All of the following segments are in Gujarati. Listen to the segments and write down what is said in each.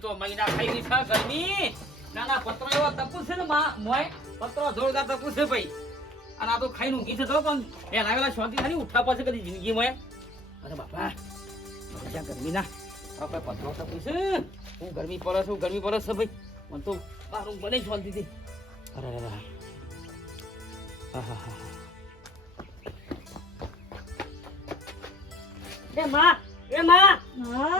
ગરમી તો મહિના ખાઈ છે ગરમી. ના ના પત્રો એવો તપુ છે ને મોય પત્રો જોરદાર તપુ છે ભાઈ. અને આ તો ખાઈને ઊંઘી છે તો પણ એ લાગેલા શાંતિ થાય ઉઠા પાસે કદી જિંદગી મોય. અરે બાપા ક્યાં ગરમી ના. આપણે પત્રો તપુ છે? હું ગરમી પડે છે ગરમી પડે છે ભાઈ. મને તો બહાર બને શાંતિથી. અરે અરે અરે. હા હા હા એ માં એ માં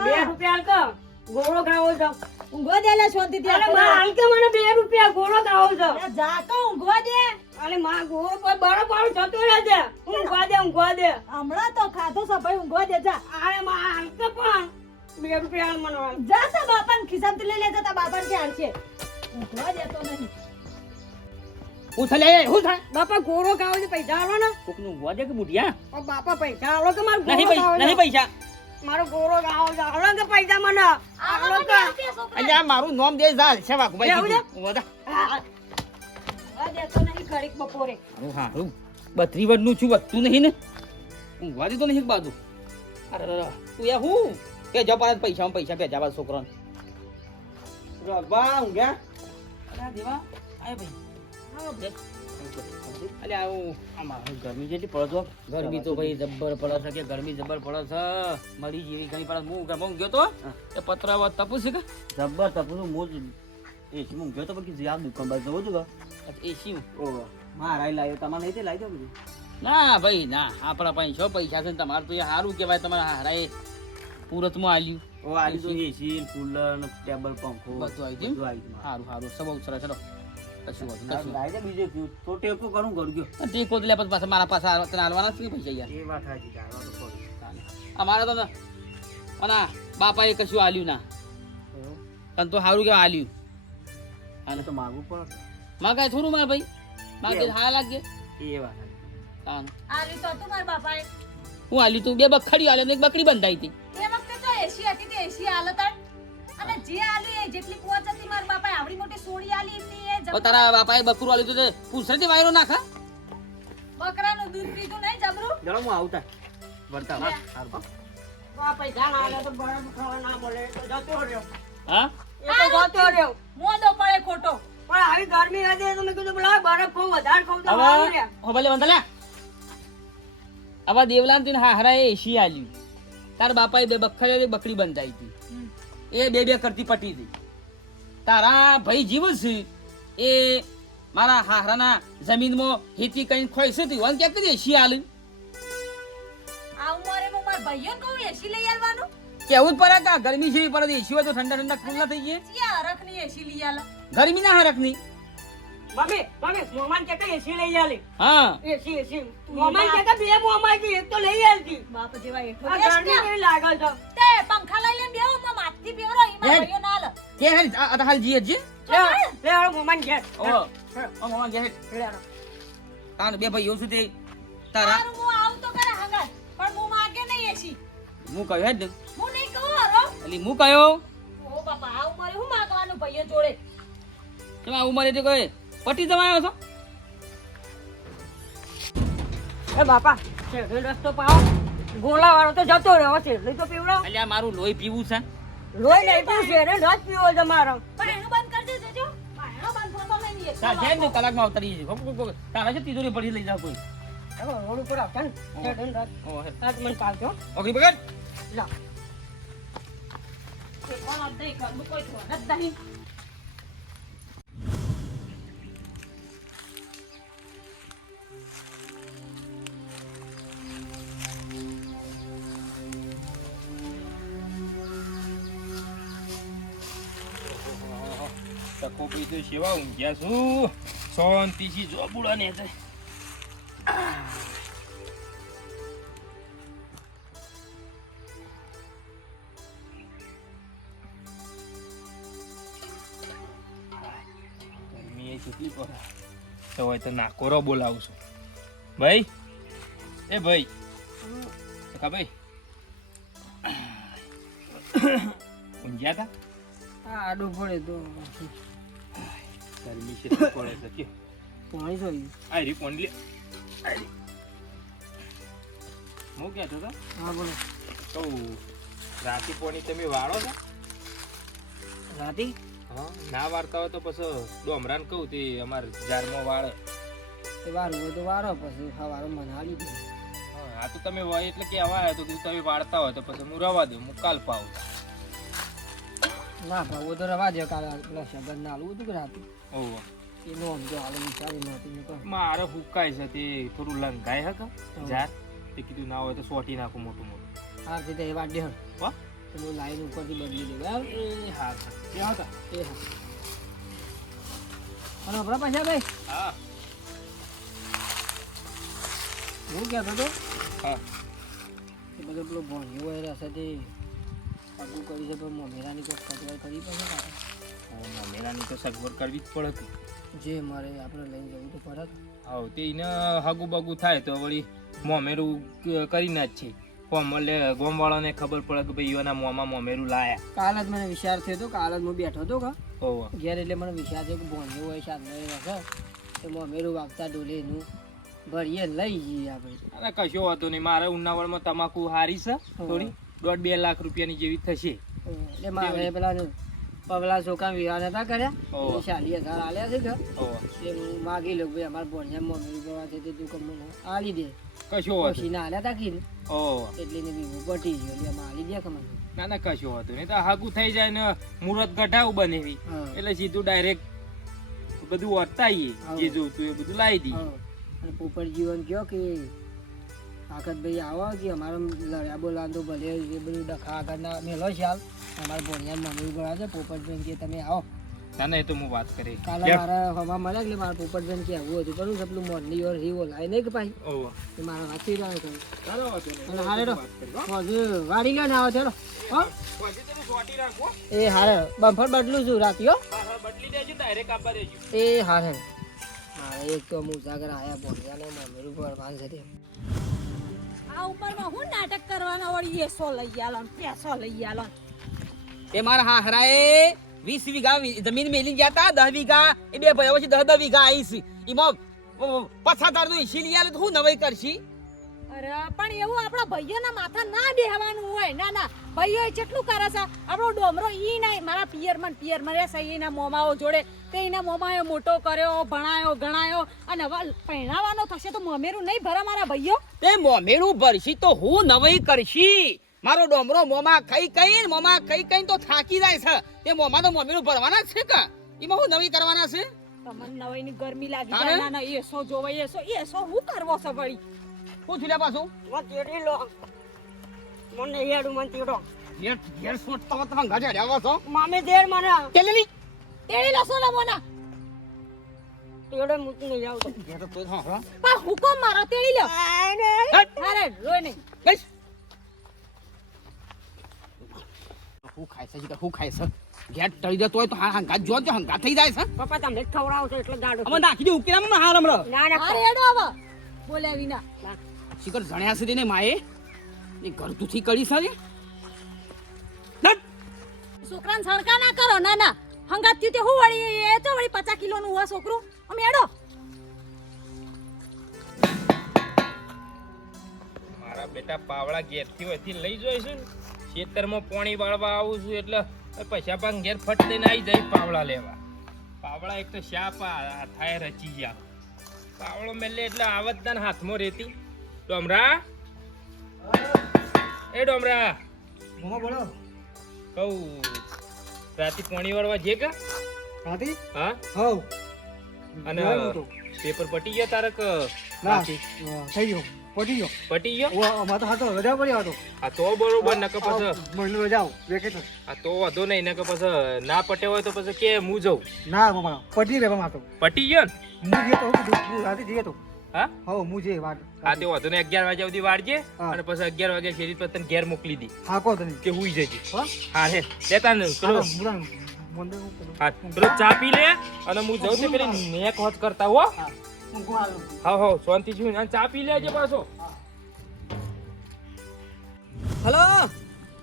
બે રૂપિયા. ગોળો ખાવો છો. ઊંઘવા દે લે શાંતિથી અરે માં હાલ કે મને બે રૂપિયા ગોળો ખાવો છો. જા તો ઊંઘવા દે. અરે માં ગોળો પર બરો બરો જતો રહે છે. ઊંઘવા દે ઊંઘવા દે. હમણાં તો ખાધો છે ભાઈ ઊંઘવા દે જા. અરે માં હાલ કે પણ બે રૂપિયા મને જા તો બાપાને ખિસ્સામાંથી લઈ લેતા તા બાપાને કે છે? ઊંઘવા દેતો નહીં. હું હું થાય બાપા ગોળો ખાવો છે પૈસા આવો ને. કોકનું દે કે બુઢિયા? બાપા પૈસા આલો કે મારો નહીં પૈસા નહીં પૈસા. મારો ગોરો છે. કે પૈસા મને. આલો કે અલ્યા મારું નામ દે ઝાલ છે વાઘુભાઈ. વદા. હા. દેતો નહીં ઘડીક બપોરે. હારું હારું. બત્રી વર્ષનું છું વધતું નહીં ને? હું ઊંઘવા તો નહીં બાજુ. અરે. તું યા હું? કે જો પાછા પૈસા પૈસા ભેજા બાદ છોકરાને. રગબા ઊંઘ્યા? અરે આ દેવા. આય ભાઈ. અલ્યા આવું. આમાં ગરમી જેટલી પડે તો ગરમી તો ભાઈ જબ્બર પડે છે કે ગરમી જબ્બર પડે છે. મરી જેવી ઘણી પડે હું ઘરમાં ગયો તો? એ પત્ર તપુ છે કે? જબ્બર તપનું મોજ એસી માં ગયો તો પછી દુકાન જવું એસી મારા લાવ્યો તમારે નહીં તે લાવી દો ના ભાઈ ના. આપણા પાસે છો પૈસા છે ને તમારે તો એ સારું કહેવાય તમારે હારાએ પૂરતમાં આલ્યું. ઓ આલી તો એસી કુલર ટેબલ પંખો બધું આવી ગયું? સારું સારું. સબ સરસ. ચલો તો એ. અમારે તો બાપાએ કશું આલ્યું ના. તને તો સારું કે આલ્યું. આને તો માગવું પડે. માં કાંઈ થોડું મારે ભાઈ. માં કે હા લાગે. એ વાત સાચી. તાન. આ મારા બાપાએ. હું આલ્યું તું? બે બખડી આલ્યો ને એક બકરી બંધાઈ હતી. તે વખતે તો એસી હતી તે એસી હાલત અને જે આલી એ જેટલી પોચ હતી મારા બાપાએ આવડી મોટી સોડી આલી એમની એ હવે તારા બાપાએ બકરું આલ્યું તો પૂછરેથી વાયરો નાખા બકરાનું દૂધ પીધું નહીં જબરું? ચાલો હું આવતા. વળતા હા સારું. આ પૈસા ના આલે તો બરફ ખાવા ના મળે એ તો જતો રહ્યો. હા? એ તો જતો રહ્યો. મોદો પડે ખોટો. પણ આવી ગરમી હતી તો મેં કીધું બોલા બરફ ખાઉં વધારે ખાઉં તો સારું હવે રે હો ભલે વંદલા આવા દેવલાન તીન હાહરા એ એસી આલ્યું. તાર બાપાએ બે બખરી બકરી બંધાઈ હતી. એ બે બે કરતી પટી હતી. તારા ભાઈ જીવ છે. એ મારા હાહરાના જમીનમાં ખેતી કઈ ખોઈ છે તું ક્યાંક કરી એસી આલ. આ ઉંમરે હું મારા ભાઈઓને કહું એસી લઈ કેવું પડે કે આ ગરમી છે પડે એસી હોય તો ઠંડા ઠંડા ખુલ્લા થઈ આલો. ગરમી ના હરકની મમ્મી મમ્મી મોમાન કે એસી લઈ આલી? હા. એસી એસી મોમાન કે બે મોમાન એક તો લઈ આલતી. બાપ જેવા એઠો ગરમી કેવી લાગે છે? તે પંખા લઈ લઈને બેહો માં માથથી બેહરો ઈ મારા ના આલે કે હાલ આ આ હાલ જીએ જી લે લે હવે મોમાન ઘેર. ઓ ઓ મામા ગયા લે હેડો. તાન બે ભાઈઓ છું તે તારા હું આવું તો કરે હંગાત પણ હું માગે નહીં એસી હું કહ્યું હેડ. હું નહીં કહું હરો હું કયો ઓ બાપા આ ઉંમરે હું માગવાનું ભાઈઓ જોડે? તમે આ ઉંમરે તે કોઈ પટી તમે આવ્યો છો? એ બાપા શેરડી રસ્તો પાવો ગોળા વાળો તો જતો રહ્યો લઈ તો પીવડાવ. અલ્યા મારું લોહી પીવું છે. લોહી નહીં પીવું છે રે લોહી પીવો છે મારો પણ એનું બંધ કરી દેજો જો. એનો બંધ થતો નહીં એસી તાર જેમ ને કલાકમાં કોક. તારા છે તિજોરી પડી લઈ જાવ કોઈ. હવે રોડ ઉપર આવતા ને. શેરડી રસ ઓ હે. આજ મને પાલજો ઓગરી બગડ લા. કરવું કોઈ ધોન સેવા ઊંઘ્યા છું? શાંતિથી જો બુડા ને કેટલી પડે. તો હોય તો નાકોરો બોલાવું છું. ભાઈ? એ ભાઈ. કા ભાઈ. ઊંઘ્યા તા? આ આડું પડે તો. ગરમી કેટલી પડે છે? કે પાણી થઈ આ રી કોણ લે. હું કહેતો હતો હા બોલો. તો રાતી પોણી તમે વાળો છો? રાતી? હા ના વાળતા હોય તો પછી ડોમરાને કહું તે અમાર જારમાં વાળે. તે વારું હોય તો વાળો પછી સવારે મને હાલી દે. હા, તો તમે હોય એટલે કે આવા તો તમે વાળતા હોય તો પછી હું રવા દઉં હું કાલ પાઉં. ના ભાવ તો રવા દે કાલે પેલા શબ્દ ના હાલવું હતું કે રાતે? એનો તો હાલ વિચારી કહ્યું મારે હુકાય છે તે થોડું લંઘાય હે કા? જાર તે કીધું ના હોય તો સોટી નાખું મોટું મોટું. હા તે એ વાડે હળ વાહ. એનું લાઈન ઉપરથી બદલી દે. બરાબર? એ હા એ હતા એ હા. અને બરાબર પાછા ભાઈ. હા. હું કહેતો હતો હા. એ બધો પેલો ભણ્યો હોય તે આગું કરી છે પણ મમ્મીરાની કોઈ સગવડ કરી પડે ને મેરાની તો સગવડ કરવી જ પડે. જે મારે આપણે લઈને જવું તો પડે. હા તે એને હગું બગું થાય તો વળી મોમેરું કરી કરીને જ છે. ફોર્મ એટલે ગોમવાળાને ખબર પડે કે ભાઈ એના મોંમાં મોમેરું લાયા. કાલ જ મને વિચાર થયો હતો કાલ જ હું બેઠો હતો કા ઘેર એટલે મને વિચાર થયો કે ભણ્યો હોય સાંજનો રહેશે તો મોમેરું વાગતા ડોલે એનું ભરીએ લઈ જઈએ આપણે. અરે કશો હતો નહીં મારે ઉનાવળમાં તમાકુ હારી છે. થોડી દોઢ બે લાખ રૂપિયાની જેવી થશે. એટલે મારે પેલા ને પગલા છોકરા વિવાહ નતા કર્યા. ચાલી હજાર આલ્યા છે કે એ માગી લઉં ભાઈ અમારા ભણ્યા મમ્મી કરવા છે તે તું મને આલી દે. કશું પછી ના આલ્યા તા કીધું એટલે ને બીજું પટી ગયો એટલે અમે આલી દે ખબર ના ના કશું હતું નહીં. તો હાગું થઈ જાય ને મુહૂર્ત ગઢાવું બનેવી એટલે સીધું ડાયરેક્ટ બધું વર્તાઈએ જે જોતું એ બધું લાવી દઈએ. અને પોપટ જીવન કયો કે તાકતભાઈ આવો કે અમારે લડ્યા બોલાવતો ભલે એ બધું ડખા આગળના મેલો હાલ. અમારે ભોણિયા મમ્મી ગળા છે પોપટભાઈ કે તમે આવો. ના ના એ તો હું વાત કરી. કાલે મારા હવા મળે એટલે મારા પોપટભાઈ કે આવું હતું. પણ પેલું મોરલી ઓર હીવો લાય નહીં કે ભાઈ? ઓહો. એ મારા વાંચી રહ્યો હતો ચાલો વાંધો. અને હારે રો હજુ વાડી લઈને ને આવો ચલો. હો. પછી તમે સોટી રાખો. એ હારે બમ્ફર બદલું છું રાખ્યો હા હા બદલી દેજો ડાયરેક્ટ આપવા દેજો. એ હારે. મારે એક તો મુસાગર આયા બોલ્યા ને મમ્મી છે તે. આ ઉંમરમાં હું નાટક કરવાનો વળી એસો લઈ આલો પેસો લઈ આલો. એ મારા હાહરાએ વીસ વીઘા જમીન મેલી ગયા તા, દસ વીઘા. એ બે ભાઈઓ પછી દસ દસ વીઘા આવીશ એમાં પચાસ હજારનું એસી લઈ આલે તો હું નવાઈ કરશી? અરે પણ એવું આપણા ભાઈઓના માથા ના બેહવાનું હોય. ના ના. ભાઈઓ જેટલું કરે છે આપણો ડોમરો ઈ નહીં મારા પિયરમાં પિયર પિયરમાં રહેશે એના મોમાઓ જોડે. તે એના મોમાએ મોટો કર્યો ભણાયો ગણાયો અને હવે પહેણાવાનો થશે તો મોમેરું નહીં ભરા મારા ભાઈઓ તે મોમેરું ભરશી તો હું નવાઈ કરશી. મારો ડોમરો મોમા ખાઈ ખાઈ મોમા ખાઈ ખાઈ તો થાકી જાય છે. તે મોમા તો મોમેરું ભરવાના છે કે? એમાં હું નવી કરવાના છે? તમને નવાઈની ગરમી લાગી જાય. ના? ના એસો જોવાય એસો એસો હું કરવો છે વળી? શું થયું પાછું? મને તેડી લો મને હેડું મને તેડો ઘેર ઘેર હોત તમે છો. મામે દેર મને લેલી તેડી લો સોના મોના તેડો મૂકી નહીં આવતો ઘેર તો તોય હા હા. પણ હુકમ મારો તેડી લો. અરે રોય નહીં. બસ હું ખાય છે હું ખાય છે. ઘેર ટળી જતો હોય તો હા હંગાત જો હંગાત થઈ જાય છે. પપ્પા તમને ખવડાવો છો એટલે દાડો. અમે નાખી દે ઉકેલામાં હાર હમણાં. ના ના. અરે એડો આવો બોલ્યા વિના. શિખર જણ્યા સુધી ને માએ એ ઘર તુથી કરી છે છોકરાને સણકા ના કરો ના ના. હંગાત થયું તે હું વળી એ તો વળી પચાસ કિલોનું હોય છોકરું. અમે એડો મારા બેટા પાવડા ઘેરથી હોયથી લઈ જોઈશું ને. ખેતરમાં પાણી વાળવા આવું છું એટલે પૈસા પણ ઘેર ફટ લઈને આવી જાય પાવડા લેવા. પાવડા એક તો શાપ આ થાય રચી ગયા. પાવડો મેલે એટલે આવતદાન હાથમાં રેતી ડોમરા? એ ડોમરા. બોલો કહું રાતે પાણી વાળવા જે કા? રાતી? હા. હવ અને પેપર પટી ગયા તારક ના. રાતે? થઈ ગયો. પટી ગયો. પટી ગયો? અમારે તો હાથો રજા પડ્યો હતો આ તો બરોબર ન પછી મહિનો રજા વેકેશન. આ તો વધો નહીં નકર પછી ના પટે હોય તો પછી કે હું જઉં? ના મમ્મા. પટી રહેવા માતો પટી ગયો ને? હું જે તો રાતે જઈએ તો. હા? હો હું જે વાત હા તે વાંધો નહીં. અગિયાર વાગ્યા સુધી વાળજે અને પછી અગિયાર વાગ્યા ખેરી પર તને ઘેર મોકલી દી. હા કો તને કે હુઈ જજે. હા? હા હે. લેતા ને પેલો હું પેલું ચા પી લે અને હું જઉં છું પેલી નેક હોત કરતા હો. હું હા હો શાંતિ છું અને ચા પી લેજે પાછો. હલો?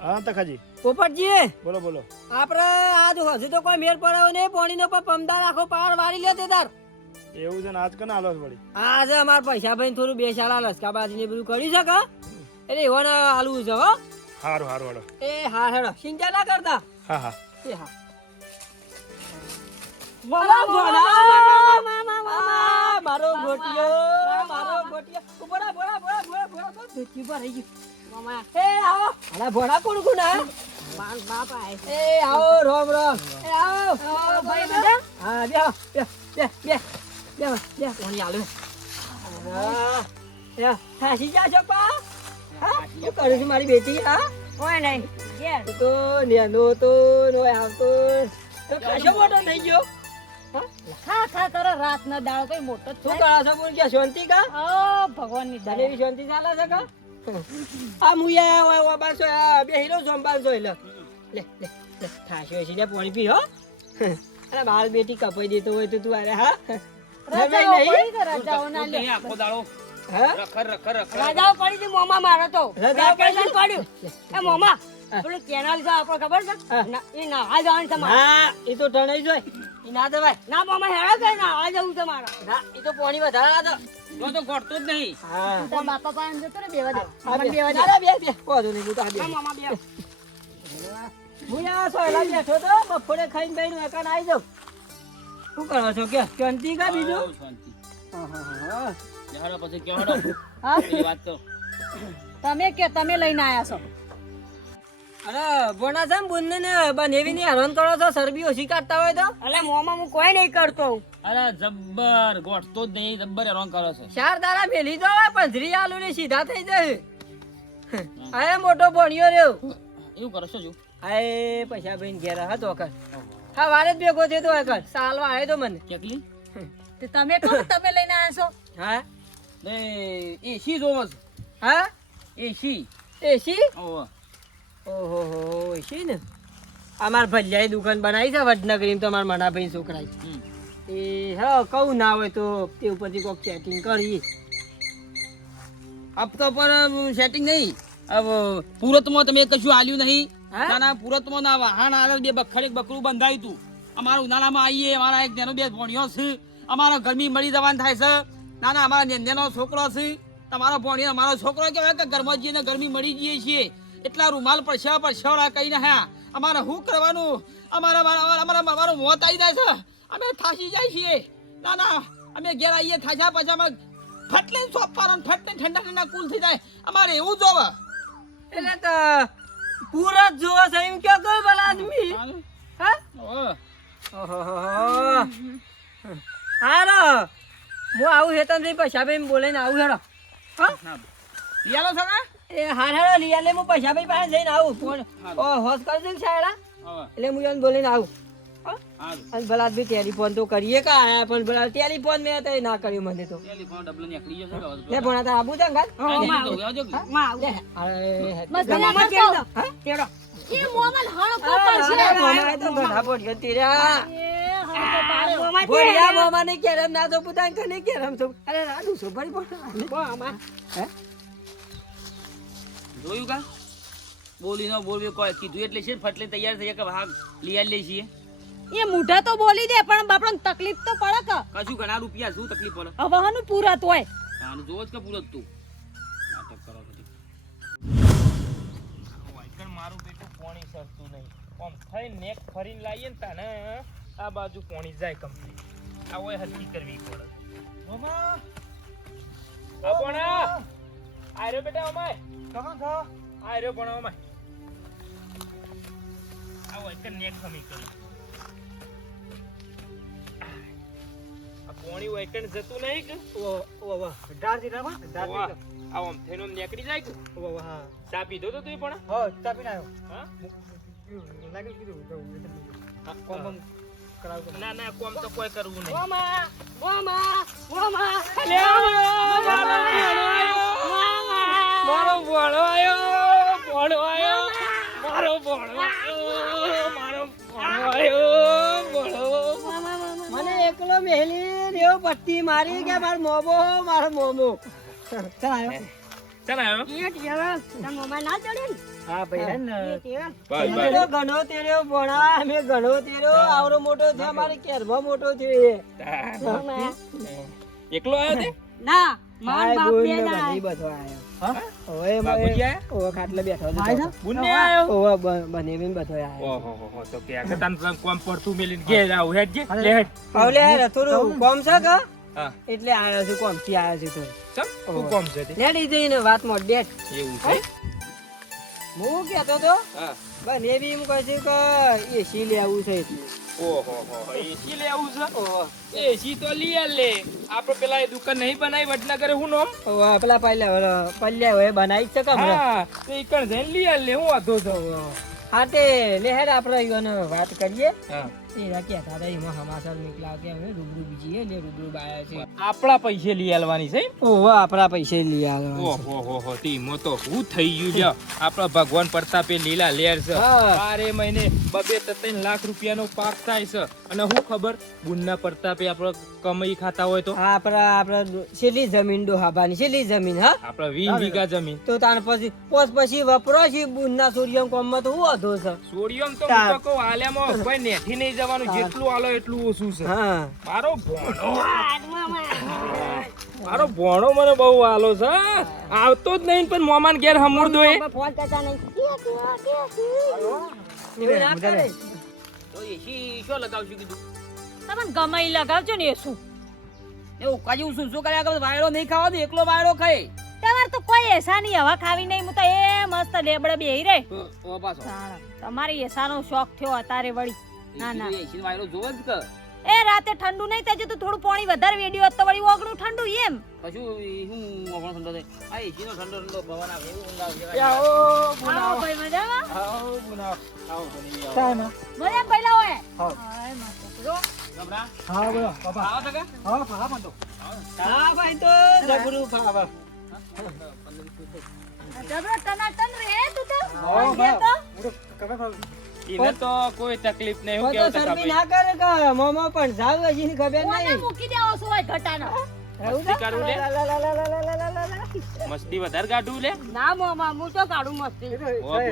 હા તખાજી પોપટજી? બોલો બોલો. આપણે આજ હજુ તો કોઈ મેર પડ્યો નહીં. પાણીનો પર પમદાર આખો પાર વાળી લે તે તાર. એવું છે ને આજ કને આલો વળી? આજે અમાર પૈસા ભાઈ થોડું બે શાળા લસકાબાજી ને બધું કરી શકે એટલે એવાને આલવું છે હો. હારું હારું હાલો. એ હા હેડો. ચિંતા ના કરતા? હા હા. એ હા. મારા ભોળા. મારો ગોટિયો મારો ગોટિયો. ઊભો રહો, ભોળા, ભોળા, ભોળા, ભોળા, ભોળા. ધોતી પર રહી ગયું. એ આવો. અલા ભોળા કોણ કોણ આ? એ આવો રોમ રોમ. એ આવો. ભાઈ બધા? હા બે બે બે બે બે કોણી આલો બે થાસી જા છો પા હા શું કરું છું મારી બેટી હા કોઈ નહીં તું તો નેનો તો નો આવતો તો ખાસો મોટો થઈ ગયો હા? ખા ખા કરે રાત ના દાડો કઈ મોટો શું કરો છો બોલ કે શાંતિ કા ઓ ભગવાનની દયા શાંતિ ચાલે છે કા આ મુયા ઓય ઓ બાસો આ બે હીરો એટલે લે લે લે થાસ્યો છે પાણી પી હો અરે બાર બેટી કપાઈ દેતો હોય તો તું અરે હા રજાઓ નહીં? પડી તો રજાઓ ના લે નહીં આખો દાડો. રખર રખર રખર રજાઓ પડી હતી મોમા મારો તો. રજાઓ પડી પડ્યું. એ મોમા. પેલું કેનાલ છે આપણને ખબર છે? એ ના, આ જવાનું તમારે હા એ તો ટણાઈ જોય. એ ના દવાય ના મોમા હેળો કે ના આ જવું છે મારે. ના એ તો પાણી વધારે ના તો. તો ગોઠતો જ નહીં. હા. તાર બાપા પાસે જતો રે બેવા દે આ મને બેવા દે ના, બે બે. વાંધો નહીં તો આ બે. હા, મોમાં હું આ સોયલા બેઠો તો બપોરે ખાઈને એકાન આવી જાઉં. શું કરો છો? કે શાંતિ કા બીજું? શાંતિ. હા, હા, હા. હેડો પછી કયો હા? વાત તો. તમે કે તમે લઈને આયા છો. અરે બોના છે ને બુનને ને બનેવી ની હરણ કરો છો સરબી ઓછી કાઢતા હોય તો? અલે મોમાં હું કોઈ નહીં કરતો અરે જબ્બર ગોઠતો જ નહીં જબ્બર હરણ કરો છો. ચાર તારા મેલી તો પંજરી આલુ ને સીધા થઈ જાય. અરે મોટો ભણ્યો રહ્યો. એવું કરો છો જો. અરે પૈસા ભાઈ ઘેર હતો કર હા વારે જ ભેગો થયો તો આગળ. સાલવા આવ્યો તો મને. કેટલી? તે તમે તો તમે લઈને આવ્યા છો? હા? લે એસી જોવો છો. હા? એસી એસી ઓહો. ઓહો હો એસી ને. અમાર ભલ્યાએ દુકાન બનાવી છે વડનગરી તો અમારા મનાભાઈ છોકરા એ હા કહું ના હોય તો તે ઉપરથી કોક ચેટિંગ કરીએ. હપ્તો પર સેટિંગ નહીં. હવે પુરતમાં તમે કશું આલ્યું નહીં? ના ના પુરતમાં ના વાહન આલે બે બખડ એક બકરું બંધાયું તું. અમારા ઉનાળામાં આવીએ અમારા એક નેનો બે ભોણિયો છે. અમારા ગરમી મળી જવાનું થાય છે. ના ના અમારા નેનો છોકરો છે. તમારો ભોણિયો અમારો છોકરો કહેવાય કે ઘરમાં જઈને ગરમી મળી જઈએ છીએ. એટલા રૂમાલ પરસેવા પરસેવડા કહીને હા અમારે શું કરવાનું? અમારા અમારા અમારા અમારું મોત આવી જાય છે. અમે થાસી જાય છીએ. ના ના અમે ઘેર આવીએ થાસ્યા પછી અમે ફટલે સોપારો ફટલે ઠંડા ઠંડા કુલ થઈ જાય. અમારે એવું જોવે એટલે તો પૂરા જ જોવો છે એમ કયો કોઈ ભલા આદમી. હારો હું આવું હેતન રે પૈસા ભાઈ બોલાઈને આવું હેડો હા યાલો છો કે એ હાર હેડો લિયાલે હું પૈસા ભાઈ પાસે જઈને આવું ફોન હોશ કરજો ને સાયડા એટલે હું એને બોલીને આવું. અને ભલા બી ટેલિફોન તો કરીએ કા આયા પણ ભલા ટેલિફોન મેં તો ના કર્યું મને તો. ટેલિફોન ડબલો નીકળી જશે કે લે ભણા તા આબુ છે ને કાલ? હા, આવજો માં આવું. મસ્ત ના મોમાં કેડો. એ મોમલ હણકો અરે, પડશે અરે, મોમાં તો ઘણા બોટ ગતી રે હણકો મોમા ને મોમાને કેરમ ના તો પુતાન કને કેરમ તો. અરે રાડુ છો ભરી પણ હે? જોયું કા? બોલી ન બોલવી કોઈ કીધું એટલે છે ફટલે તૈયાર થઈ કે ભાગ લઈ આવીએ છીએ. એ મુઢા તો બોલી દે પણ બાપડો તકલીફ તો પડે કે. કશું ઘણા રૂપિયા શું તકલીફ પડે? હવે હનું પૂરત હોય. આનું જોવો જ કે પૂરો તું. નાટક કરો. વાયકણ મારું બેટું પોણી સરતું નહીં. આમ થઈ નેક ફરીને લાવીએ ને તાને આ બાજુ પોણી જાય કંપની. આ હોય હલકી કરવી પડે. આ પોણા! આર્યો બેટા અમાય ખા આર્યો પણ અમાય આ વાયકણ નેક ખમી પોણી વાયકણ જતું નહીં કે? ઓવા. આ આમ થેનો નેકડી નીકળી જાય કે? ચા પીધો તો તું પણ? હા ના ના કોમ તો કોઈ કરવું નહીં. ઓમા ઓમા ઓમા મારો પટ્ટી મારી કે મારો મોમો મારો મોમો ચાલ આવ્યો ચાલ આવ્યો એ ટીવા તમ મોમાં ના ચડે ને? હા ભાઈ ને. ટીવા બસ ઘણો તેર્યો ભણા અમે ઘણો તેરો આવરો મોટો થયો મારે કેરમાં મોટો થયો એકલો આવ્યો તે? ના માર બાપ બે ના બધી બધો વાતમાં ડેટ એવું હું. કેતો તો બને બી એમ કહે છે કે એસી લેવું છે એટલે. ઓહો એસી લેવું છે. એસી તો લઈ લે. આપણે પેલા એ દુકાન નહીં બનાવી વડનગરે હું નામ? પેલા પલ્યા પલ્યા હોય બનાવી છે કે હા તો ઈ કણ જઈને લઈ લે હું વાંધો છો હા. તે લે હેડ આપણે વાત કરીએ. હા. એના કહેતા હતા એમાં સમાચાર નીકળ્યા કે અમે રૂબરૂ બીજી એટલે રૂબરૂ બાયા છે આપણા પૈસે લઈ આલવાની છે? ઓહો આપણા પૈસા લઈ આવ્યા ઓહો હો હો ટીમો તો હું થઈ ગયું લ્યો આપણા ભગવાન પ્રતાપે લીલા લેર છે. બારે મહિને બબે ત્રણ લાખ રૂપિયાનો પાક થાય છે. અને હું ખબર બુનના પ્રતાપે આપણે કમાઈ ખાતા હોય તો? આપણા આપણા છેલ્લી જમીન ડોહાબાની છેલ્લી જમીન હા? આપણે વીસ વીઘા જમીન. તો તાર પછી પોસ પછી વપરો છે બુનના સૂર્યમ કોમમાં તો હું વધુ છે. સોડિયમ તો હું તો કહું આલ્યામાં ભાઈ નેઠી નહીં જવાનું જેટલું આલો એટલું ઓછું છે. મારો ભોણો. મારો. ભોણો મને બહુ આલો છે આવતો જ નહીં પણ મોમાન ઘેર હમુરદો એ ફોન કરતા નહીં. ગમે લગાવજો ને એ શું? એવું કાજુ શું? શું કર્યા કરે? વાયડો નહીં ખાવા દે એકલો વાયડો ખાઈ તમારે તો કોઈ એસા નહીં હવા ખાવી નહીં હું તો એ મસ્ત લેબડે બેહી રે ઓ તમારી એસાનો શોખ થયો અત્યારે વળી. ના ના એસી વાયડો જોવે જ કે એ રાતે ઠંડુ નહીં થાય તો થોડું પાણી વધારે વેડ્યું હતું તો વળી ઓગણું ઠંડુ એમ કશું હું વગણ ઠંડો થાય આ એસી નો ઠંડો ઠંડો પવન આવે એવું ઊંઘ આવે. આવો, આવો ભાઈ મજામાં આવો ગુના આવો બની આવો સાહેબ. મજામાં પહેલા હોય હા. હાય મસ્ત. જો, ગમરા? હા, બોલો, બાપા. આવો તકે હા, હા, પણ તો. હા, ભાઈ, તો જબરું ફાવે. જબરો તન રે તું તો હા, ઘેર તો? એને તો કોઈ તકલીફ નહીં હું કેવું તમે ના કરે કે મોમો પણ જાવ હજી ખબર નહીં. મૂકી દેવો છો હોય ઘટાનો? મસ્તી વધારે કાઢું લે ના મોમા હું? તો કાઢું મસ્તી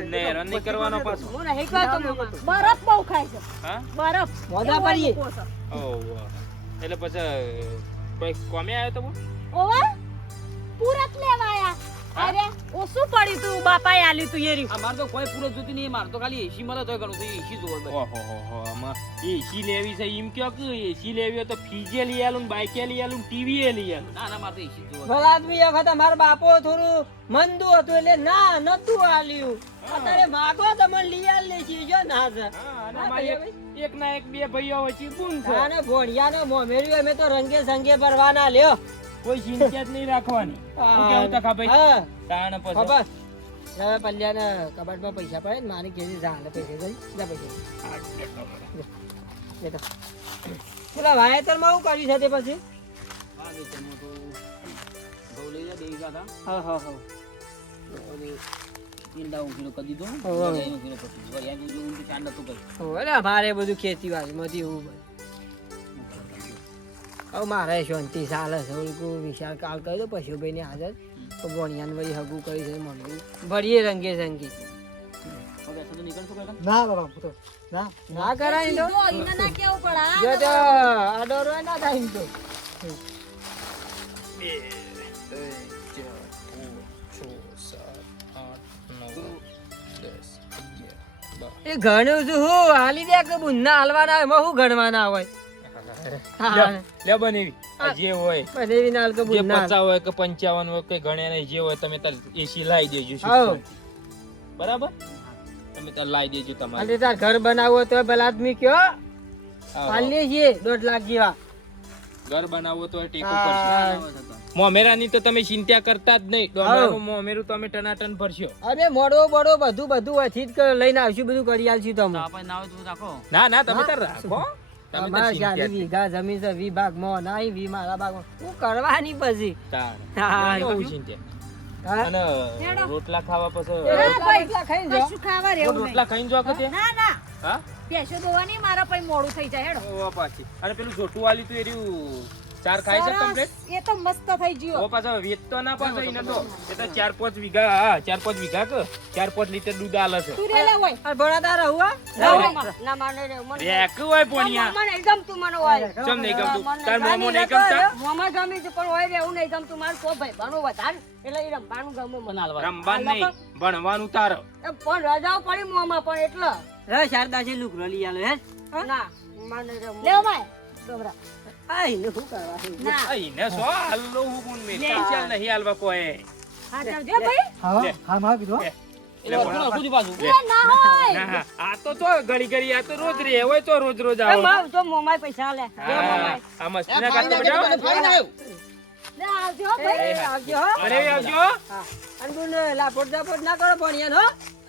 ને રન નહીં કરવાનો પાછો હું નહીં કરતો મોમા બરફ બહુ ખાય છે? હા બરફ મોઢા પડીએ ઓહો એટલે પછી કોઈ કોમે આવ્યો તો ઓવા પૂરત લેવા અરે ઓ શું પડ્યું તું? બાપાએ આલ્યું તું એરી આ મારે તો કોઈ પૂરો જોતી નહીં મારે તો ખાલી એસી મળે તોય ઘણું એસી જોવે ઓહો હો હો આમાં એસી લેવી છે એમ કયો કે એસી લેવી હોય તો ફ્રીજે લઈ આલું ને બાઈકે લઈ આલું ટીવી ટીવીએ લઈ આલું? ના ના મારે તો એસી જોવે ભલા આદમી વખત મારા બાપો થોડું મંદુ હતું એટલે ના નતું આલ્યું. અત્યારે માગો તમને લઈ આલ લે છે જો ના છે હા અને અમારે એક ના એક બે ભાઈઓ વચ્ચે ગુણ છે? આને ભોળિયાનો મોમેર્યું અમે તો રંગે સંગે ભરવાના લ્યો. કોઈ ચિંતા જ નહીં રાખવાની. હું કેવું તકા ભાઈ? તાણ પછી. બસ હવે પલ્યાને કબાટમાં પૈસા પડે ને મારી ઘેરી જા હાલે પૈસા જઈ. જા પૈસા. લેતો પેલા વાયતરમાં આવું કર્યું છે તે પછી? હા હા અમારે બધું ખેતીવાડી મધી એવું હવે મારે શાંતિ ચાલે છે. ઓલું વિશાળ કાલ કરી દો પશુભાઈ ની હાજર. તો ભણિયાને વળી હગું કરી છે મમ્મી. ભરીએ રંગે સંગી હવે તો નીકળશો કે કાં? ના બાબા પુતો ના. ના કરાય તો. ના કેવું પડા જો તો. આડો ના થાય તો. બે ચાર પાંચ છ સાત આઠ નવ દસ અગિયાર એ ઘણું છું હું હાલી દે કે બુનના હાલવાના એમાં શું ગણવાના હોય? લે બનેવી. જે હોય. બધે નાલ હાલ કે જે બુનના પચાસ હોય કે પંચાવન હોય કે ગણ્યા નહીં જે હોય તમે તાર એસી લાવી દેજો શું બરાબર? તમે તાર લાવી દેજો તમારે. હાલે તાર ઘર બનાવવો તો ભલા આદમી કયો. હા, હાલીએ છીએ દોઢ લાખ જેવા. ઘર બનાવવો તો ટેકો. પડશે. મોમેરાની તો તમે ચિંતા કરતા જ નહીં. ડોમેરો મોમેરું તમે અમે ટનાટન ભરશો. અરે મોડો બોડો બધું બધું અહીંથી જ લઈને આવશું બધું કરી આલશું તમે. ના હોય તો રાખો. ના ના તમે તાર રાખો. રોટલા ખાવા પછી રોટલા ખાવા રોટલા ખાઈને મારા પછી મોડું થઈ જાય. હેડો. પાછી અરે પેલું જોટું વાલી તો એર્યું ચાર ખાય છે કમ્પ્લીટ એ તો મસ્ત થઈ ગયો. ઓ પાછો વેચતો ના પાછો ઈને તો એ તો ચાર પાંચ વીઘા હા ચાર પાંચ વીઘા કે? ચાર પાંચ લીટર દૂધ આલે છે. તું રેલા હોય. આ ભોળા તારા હુઆ ના માને રે મને એક હોય પોણિયા. મને ગમતું મને હોય. ચમ નહીં ગમતું? તાર મોમો નહીં ગમતા? મોમાં ગમી જ પણ હોય રે હું નહીં ગમતું. માર કો ભાઈ ભણું વધાર. એટલે એ રમવાનું ગમો મનાલવા રમવાનું નહીં ભણવાનું તારો. પણ રજાઓ પડી મોમાં પણ એટલે. રે શારદા છે લુકરો લઈ આલો હે. ના માને રે લે ભાઈ ડોમરા આ શું કરવા ના. એને સો હાલો હું ગુણ મેં. ચાલ નહીં હાલવા કોઈ. હા ચાલજો ભાઈ. લે. એટલે વળગું હરખું પાછું. ના હોય. આ તો તો ઘડી ઘડી આ તો રોજ રે હોય તો રોજ રોજ આવો. મારું તો મોમાય પૈસા લે આ મસ્તી ના કરતો બેટા. લે આવજો ભાઈ. આવજો અરે આવજો અને તું ને લાપોટ દાપોટ ના કરો ભણિયાનો,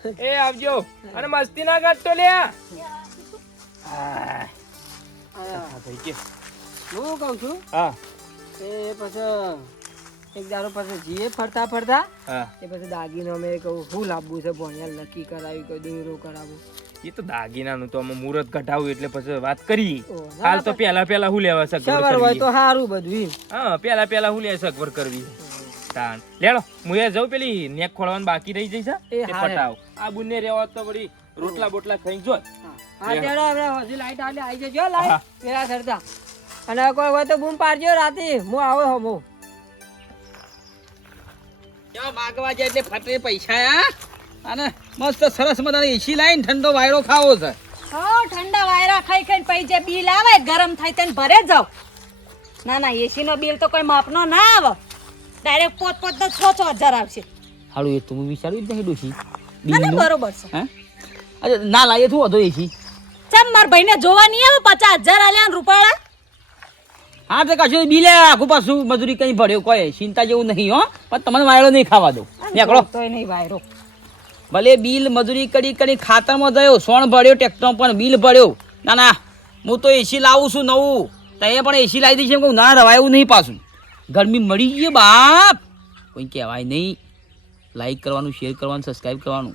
હો. એ આવજો. અને મસ્તી ના કાઢતો લે આ ભાઈ ગયો. હું કહું છું? હા. એ પછી એક દારો પછી જીએ ફરતા ફરતા એ પછી દાગીનો મેં કહું શું લાવવું છે ભણિયા નક્કી કરાવી કોઈ દોરો કરાવું. એ તો દાગીનાનું તો અમે મુહૂર્ત કઢાવું એટલે પછી વાત કરી. હાલ તો પેલા પેલા હું લેવા સગવડ હોય કરવી તો સારું બધું હા પેલા પેલા હું લે સગવડ કરવી તાણ. લેડો હું એ જઉં પેલી નેક ખોળવાનું બાકી રહી જઈશ એ પટાવ. આ બુને રેવા તો વળી રોટલા બોટલા ખાઈ જો હા. હવે હજુ લાઈટ આવે આવી જજો લાઈટ પેલા સરતા અને કોઈ હોય તો બૂમ પાડજો રાતે. હું આવો હમો જો માગવા જાય એટલે ફટે પૈસા આ અને મસ્ત સરસ મજાની એસી લાઈન ઠંડો વાયરો ખાવો છે. હો ઠંડા વાયરા ખાઈ ખાઈને પૈસે બિલ આવે ગરમ થાય તેને ભરે જાવ ના ના એસી નો બિલ તો કોઈ માપનો ના આવે. ડાયરેક્ટ પોત પોત છ છ હજાર આવશે. હારું એ તું વિચાર્યું જ નહીં ડોશી ના બરોબર છે. હા? અરે ના લાગે તું વધો એસી ચમ માર ભાઈને જોવા નહીં આવે પચાસ હજાર આલ્યા ને રૂપાળા? હા તો કશું બિલે આખું પાછું મજૂરી કઈ ભર્યો કોઈ ચિંતા જેવું નહીં હો. પણ તમને વાયરો નહીં ખાવા દો નીકળો. તો નહીં વાયરો. ભલે બિલ મજૂરી કરી કરી ખાતરમાં ગયો સોણ ભર્યો ટ્રેક્ટર પણ બિલ ભર્યો. ના ના હું તો એસી લાવું છું નવું. તો પણ એસી લાવી દઈશ એમ કહું ના રવાય એવું નહીં પાછું. ગરમી મળી ગઈ બાપ. કોઈ કહેવાય નહીં. લાઈક કરવાનું શેર કરવાનું સબસ્ક્રાઈબ કરવાનું.